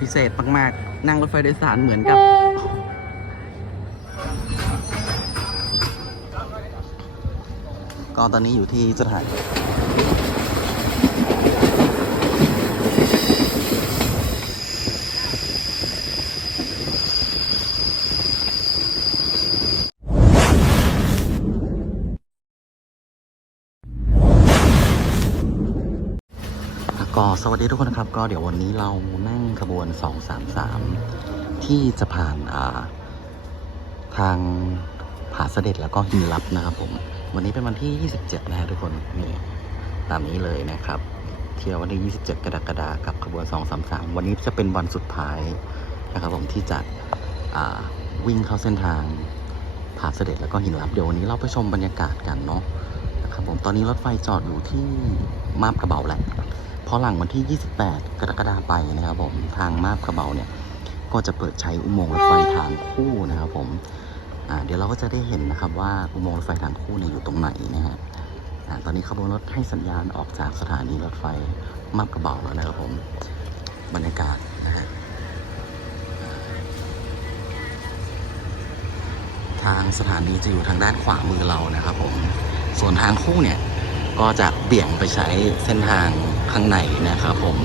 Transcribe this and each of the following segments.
พิเศษมากๆ นั่งรถไฟโดยสารเหมือนกับก็ตอนนี้อยู่ที่สถานี ก็ สดีทุกคนนะครับก็เดี๋ยววันนี้เรานั่งขบวน 233 ที่จะผ่านาทางผาเสด็จแล้วก็หินลับนะครับผม วันนี้เป็นวันที่ 27 นะฮะทุกคนนี่ตามนี้เลยนะครับ เที่ยววันที่ 27 กรกฎาคมกับขบวน 233 วันนี้จะเป็นวันสุดท้ายนะครับผมที่จะวิ่งเข้าเส้นทางผาเสด็จแล้วก็หินลับเดี๋ยววันนี้เราไปชมบรรยากาศกันเนาะนะครับผมตอนนี้รถไฟจอดอยู่ที่มาบกระเบาแหละ พอหลังวันที่ 28 กรกฎาคมไปนะครับผมทางมาบกระเบาเนี่ยก็จะเปิดใช้อุโมงค์รถไฟทางคู่นะครับผมเดี๋ยวเราก็จะได้เห็นนะครับว่าอุโมงค์รถไฟทางคู่เนี่ยอยู่ตรงไหนนะฮะตอนนี้ขบวนรถให้สัญญาณออกจากสถานีรถไฟมาบกระเบาแล้วนะครับผมบรรยากาศนะฮะทางสถานีจะอยู่ทางด้านขวามือเรานะครับผมส่วนทางคู่เนี่ยก็จะเบี่ยงไปใช้เส้นทาง ข้างในนะครับผม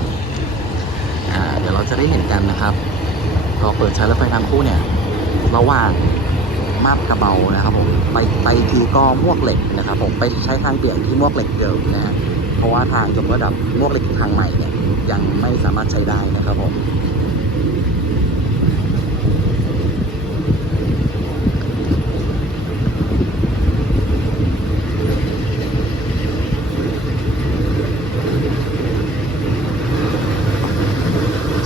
เดี๋ยวเราจะได้เห็นกันนะครับเราเปิดใช้รถไฟทางคู่เนี่ยระหว่างมาบกระเบานะครับผมไปไปทีก็มวกเหล็กนะครับ ผมไปใช้ทางเบี่ยนที่มวกเหล็กเดิมนะเพราะว่าทางยกระดับมวกเหล็กทางใหม่เนี่ยยังไม่สามารถใช้ได้นะครับผม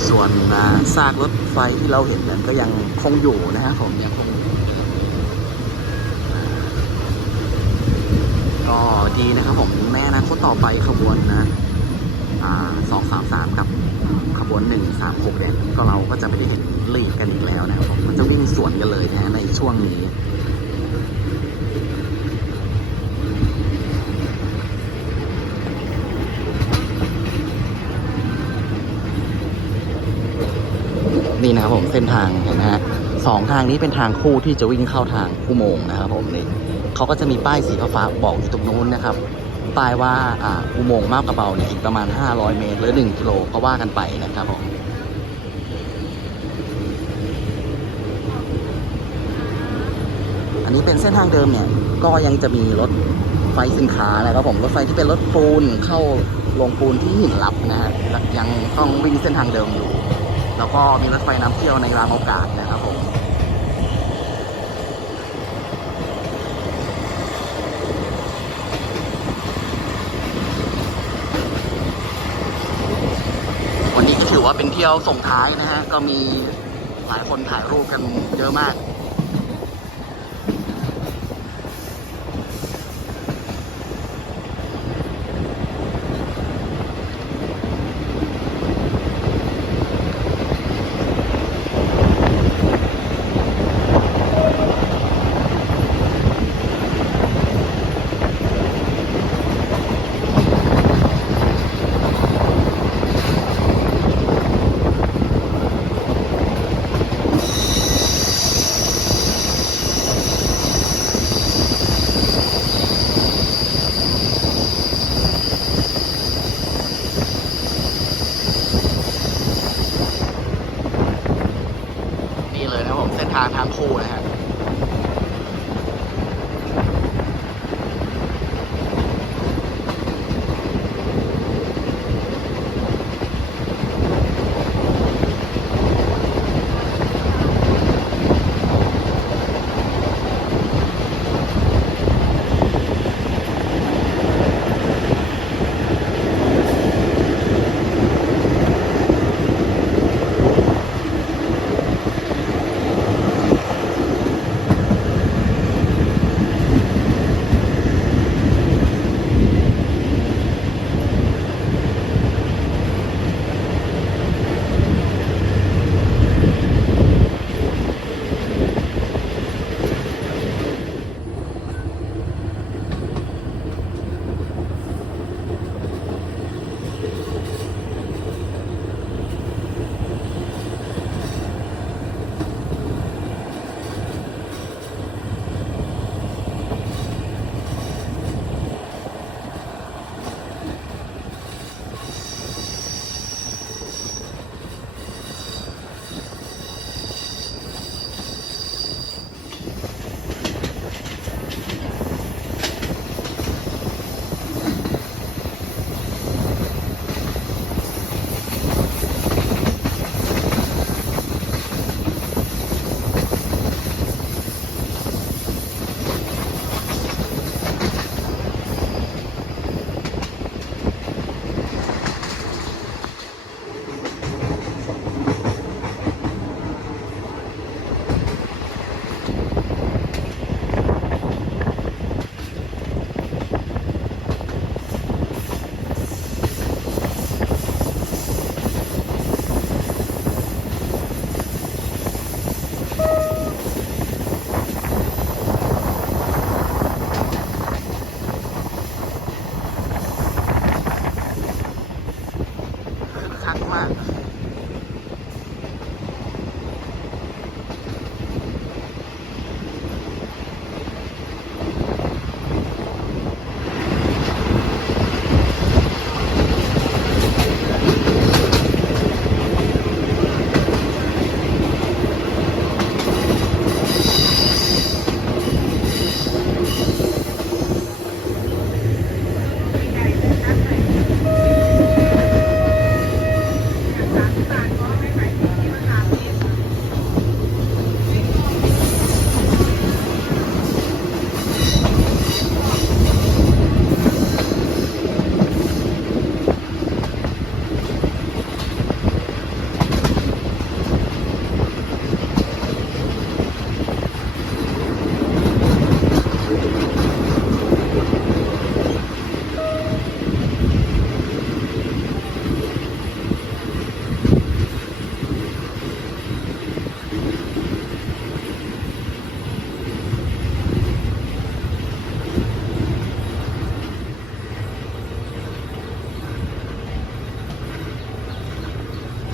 ส่วนอ่า ซากรถไฟที่เราเห็นนั้นก็ยังคงอยู่นะฮะผมยังคงก็ดีนะครับผมแม่นะคตต่อไปขบวนนะสองสามสามกับขบวนหนึ่งสามหกเนี่ยก็เราก็จะไม่ได้เห็นลีกกันอีกแล้วนะครับผมมันจะวิ่งสวนกันเลยนะในช่วงนี้ นี่นะครับผมเส้นทางเห็นไหมฮะสองทางนี้เป็นทางคู่ที่จะวิ่งเข้าทางอุโมงค์นะครับผมนี่เขาก็จะมีป้ายสีฟ้าบอกอยู่ตรงนู้นนะครับป้ายว่าอ่าอุโมงค์มาบกระเบาเนี่ยอีกประมาณ 500 เมตร หรือ 1กิโลก็ว่ากันไปนะครับผมอันนี้เป็นเส้นทางเดิมเนี่ยก็ยังจะมีรถไฟสินค้านะครับผมรถไฟที่เป็นรถปูนเข้าลงปูนที่หินลับนะฮะยังต้องวิ่งเส้นทางเดิมอยู่ แล้วก็มีรถไฟน้ำเที่ยวในรางโอกาสนะครับผมวันนี้ก็ถือว่าเป็นเที่ยวส่งท้ายนะฮะก็มีหลายคนถ่ายรูปกันเยอะมาก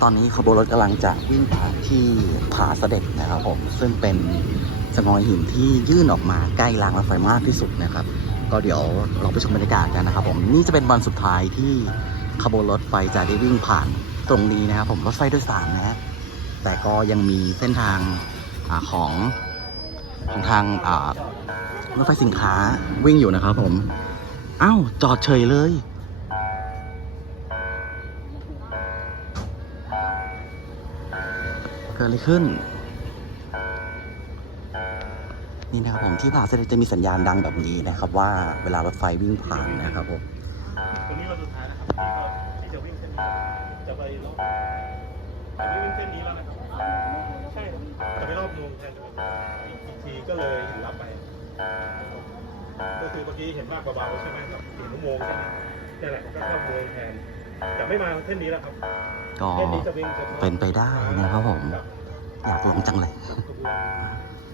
ตอนนี้ขบวนรถกำลังจะวิ่งผ่านที่ผาเสด็จนะครับผมซึ่งเป็นสงอยหินที่ยื่นออกมาใกล้รางรถไฟมากที่สุดนะครับ ก็เดี๋ยวเราไปชมบรรยากาศกันนะครับ ผมนี่จะเป็นวันสุดท้ายที่ขบวนรถไฟจะได้วิ่งผ่านตรงนี้นะครับ ผมรถไฟโดยสารนะฮะแต่ก็ยังมีเส้นทางอของของทางรถไฟสินค้าวิ่งอยู่นะครับ ผมอ้าวจอดเฉยเลย กิดอะไรขึ้น นี่นะครับผมที่ผาเสด็จจะมีสัญญาณดังแบบนี้นะครับ ว่าเวลารถไฟวิ่งผ่านนะครับผมตรงนี้วันสุดท้ายนะครับที่จะวิ่งเส้นนี้จะไปรอบจะไม่วิ่งเส้นนี้แล้วนะครับใช่จะไปรอบเมืองแทนอีกทีก็เลยรับไปก็คือเมื่อกี้เห็นมากเบาๆใช่ไหมกับเห็นอุโมงค์ใช่ไหมนี่แหละก็เข้าเมืองแทนจะไม่มาเส้นนี้แล้วครับก็เส้นนี้จะวิ่งฉพาะเป็นไปได้นะครับผม อยากลองจังเลยขบวน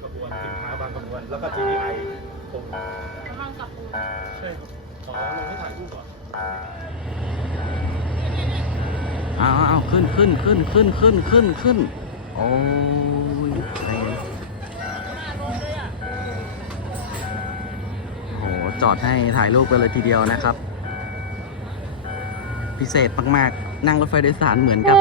ขบวนสินค้าบางขบวนแล้วก็ GDI ตรงห้องกับปูนใช่ครับขอลงให้ถ่ายรูปก่อนอ้าวอ้าวขึ้นขึ้นขึ้นขึ้นขึ้นขึ้นขึ้นโอ้ยโอ้โหจอดให้ถ่ายรูปกันเลยทีเดียวนะครับ พิเศษมากๆ นั่งรถไฟโดยสารเหมือนกับ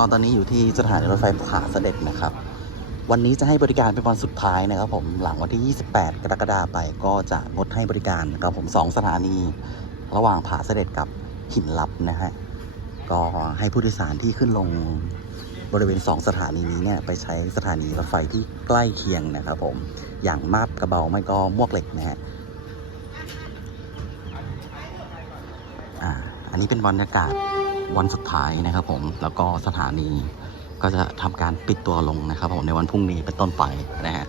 ก็ตอนนี้อยู่ที่สถานีรถไฟผาเสด็จนะครับ วันนี้จะให้บริการเป็นวันสุดท้ายนะครับผมหลังวันที่ 28 กรกฎาคมไปก็จะงดให้บริการนะครับผมสองสถานี ระหว่างผาเสด็จกับหินลับนะฮะก็ให้ผู้โดยสารที่ขึ้นลงบริเวณ 2 สถานีนี้เนี่ยไปใช้สถานีรถไฟที่ใกล้เคียงนะครับผมอย่างมาบกระเบาไม่ก็มวกเหล็กนะฮะอ่าอันนี้เป็นบรรยากาศ วันสุดท้ายนะครับผมแล้วก็สถานีก็จะทำการปิดตัวลงนะครับผมในวันพรุ่งนี้เป็นต้นไปนะฮะ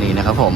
นี่นะครับผม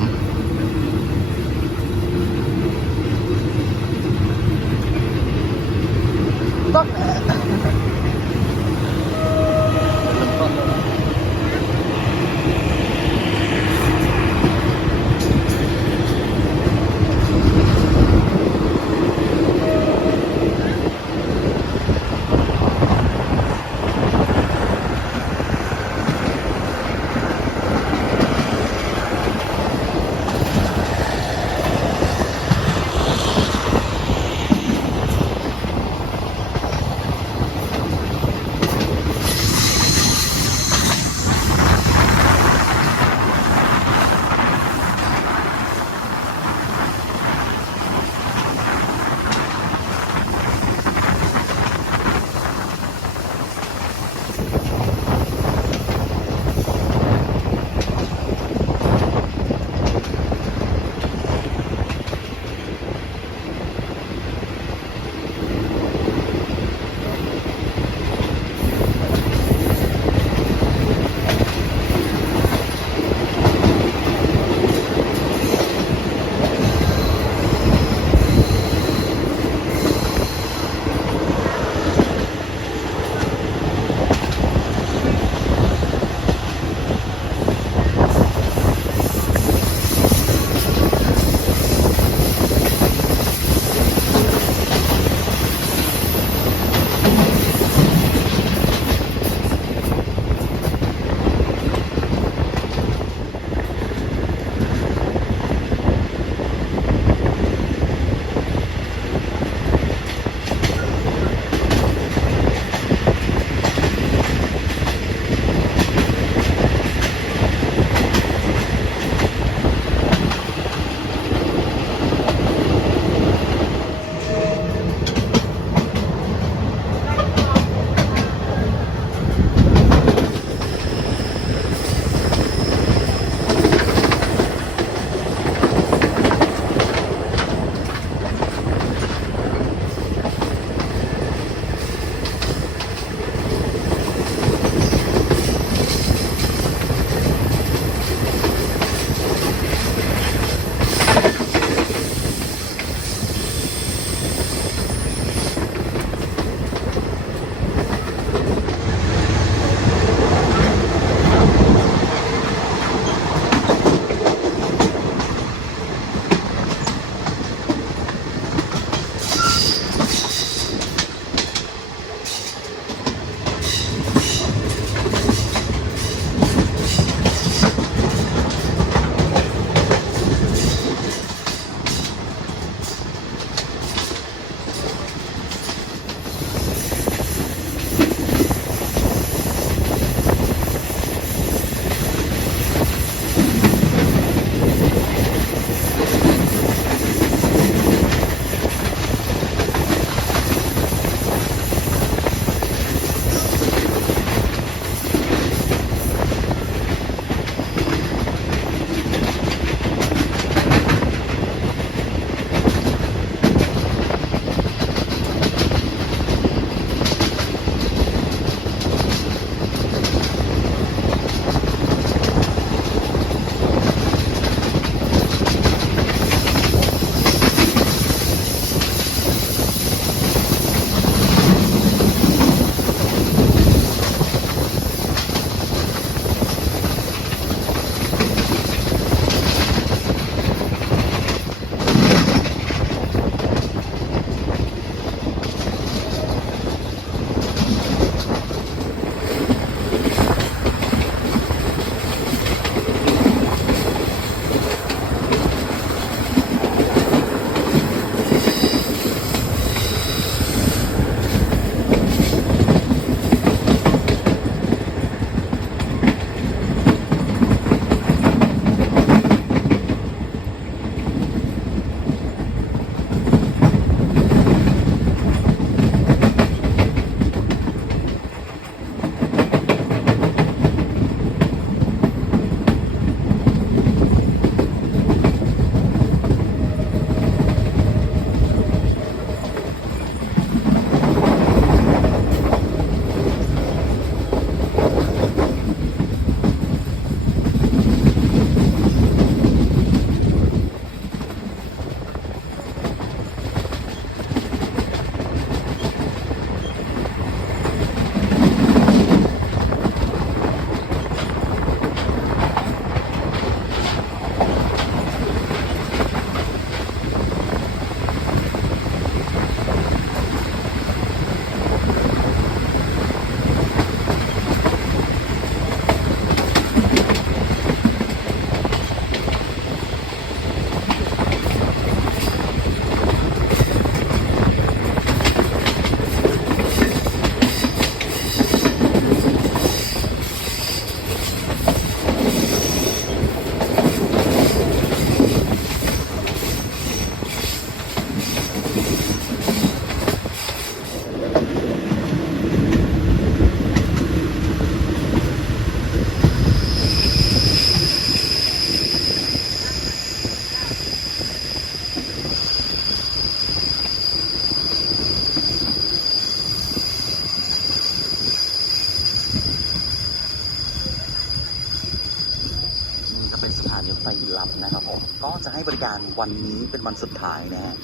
บริการวันนี้เป็นวันสุดท้ายนะฮะ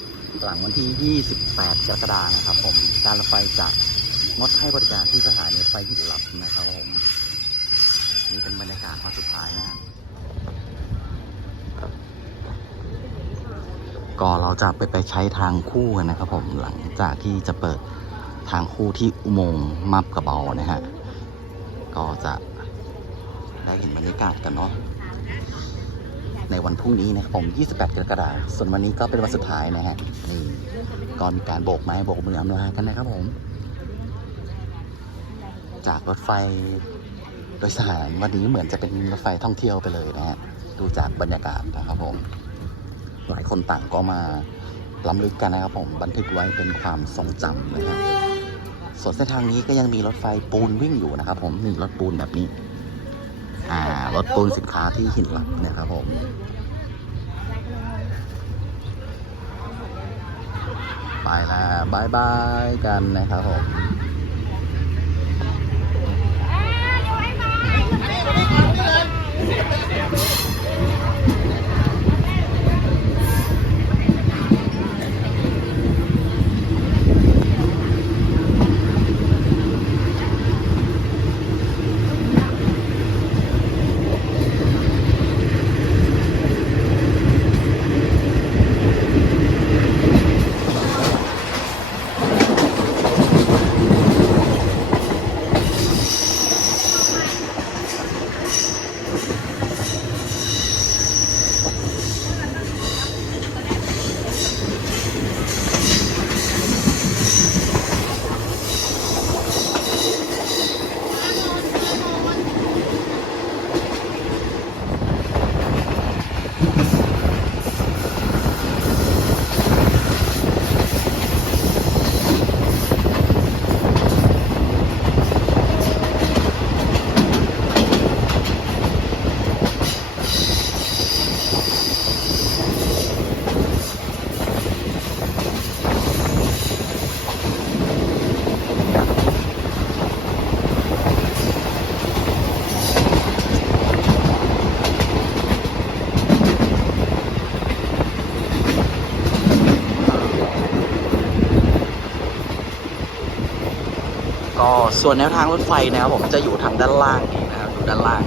หลังวันที่ 28กรกฎาคมนะครับผมการรถไฟจะงดให้บริการที่สถานีรถไฟอินลับนะครับผมนี่เป็นบรรยากาศวันสุดท้ายนะฮะก็เราจะไปไปใช้ทางคู่กันนะครับผมหลังจากที่จะเปิดทางคู่ที่อุโมงค์มับกระเบานะฮะก็จะได้เห็นบรรยากาศกันเนาะ ในวันพรุ่งนี้นะครับผม 28 กรกฎาคม ส่วนวันนี้ก็เป็นวันสุดท้ายนะฮะ นี่ก็มีการโบกไม้โบกมืออำลากันนะครับผม จากรถไฟโดยสารวันนี้เหมือนจะเป็นรถไฟท่องเที่ยวไปเลยนะฮะ ดูจากบรรยากาศนะครับผม หลายคนต่างก็มาล้ำลึกกันนะครับผม บันทึกไว้เป็นความทรงจำนะฮะส่วนเส้นทางนี้ก็ยังมีรถไฟปูนวิ่งอยู่นะครับผมนี่รถปูนแบบนี้ รถปูนสินค้าที่หินหลับนะครับผมไปแล้วบายบายกันนะครับผม ส่วนแนวทางรถไฟนะครับผมจะอยู่ทางด้านล่างนี้นะครับอยู่ด้านล่าง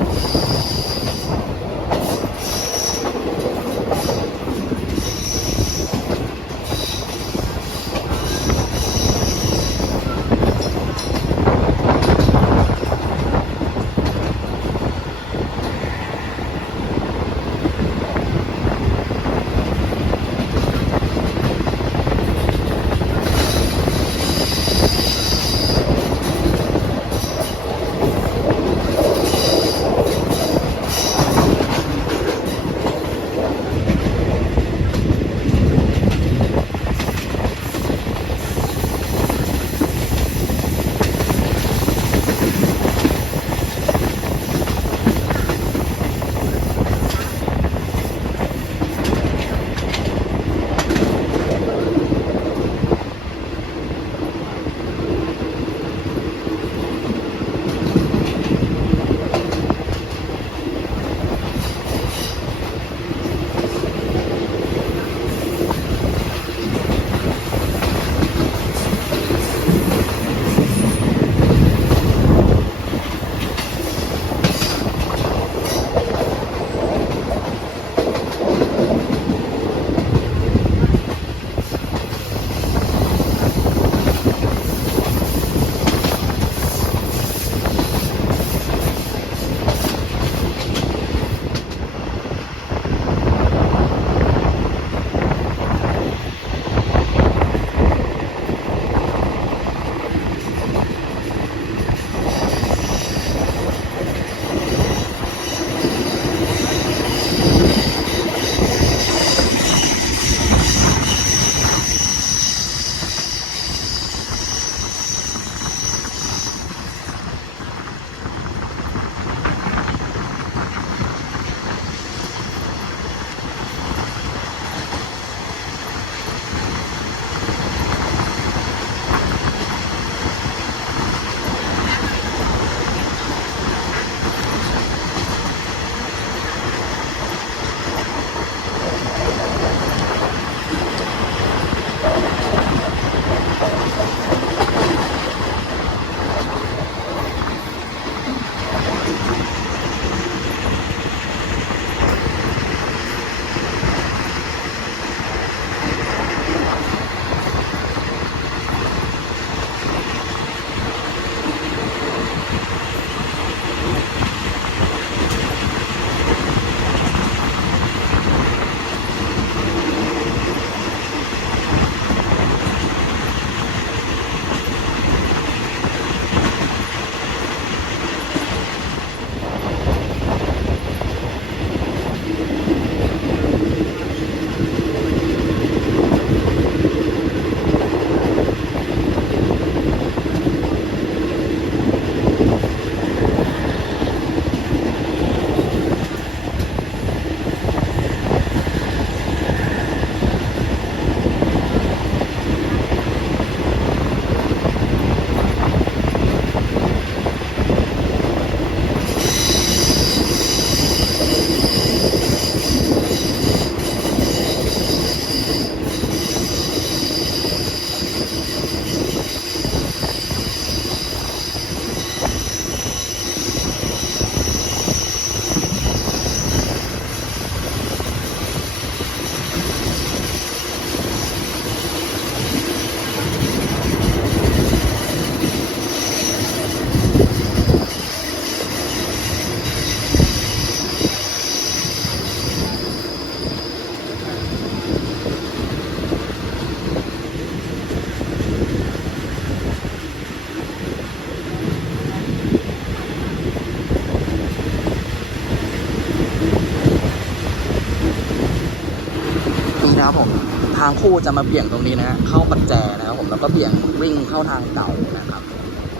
นะครับผมทางคู่จะมาเบี่ยงตรงนี้นะฮะเข้าปัจแจนะครับผมแล้วก็เบี่ยงวิ่งเข้าทางเก่านะครับ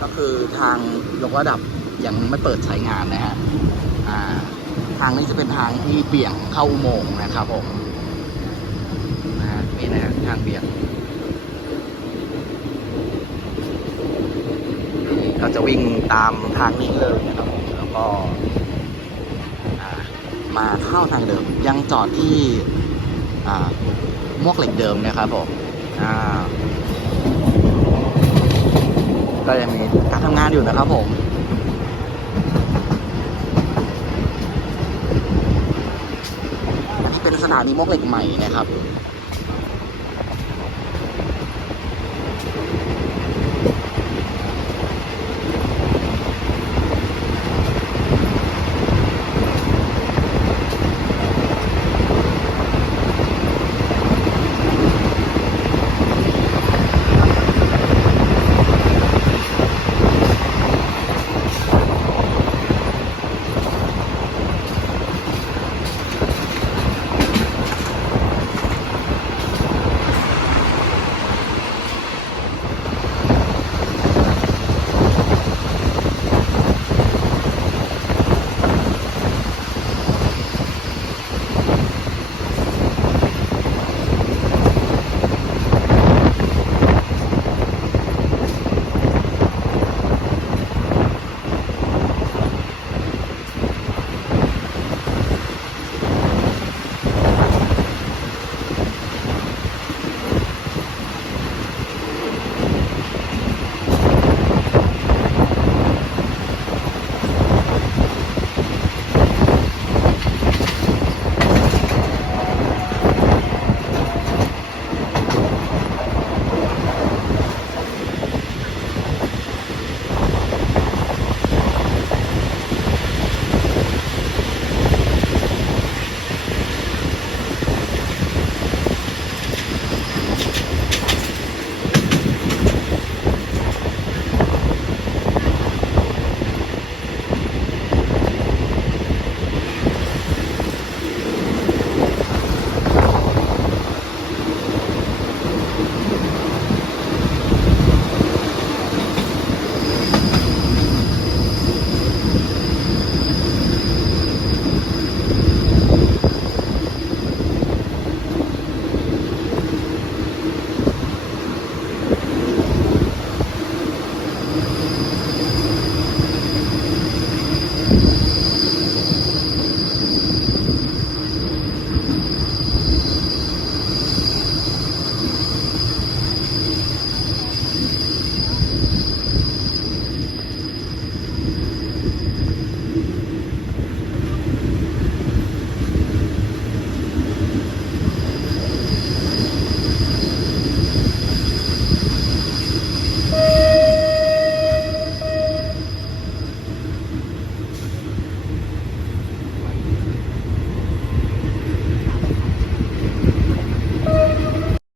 ก็คือทางยกระดับยังไม่เปิดใช้งานนะฮะทางนี้จะเป็นทางที่เบี่ยงเข้าอุโมงค์นะครับผมนะฮะนี่นะฮะทางเบี่ยงนี่ก็จะวิ่งตามทางนี้เลยนะครับผมแล้วก็มาเข้าทางเดิมยังจอดที่ มวกเหล็กเดิมนะครับผมก็ยังมีการทำงานอยู่นะครับผมอันนี้เป็นสถานีมกเหล็กใหม่นะครับ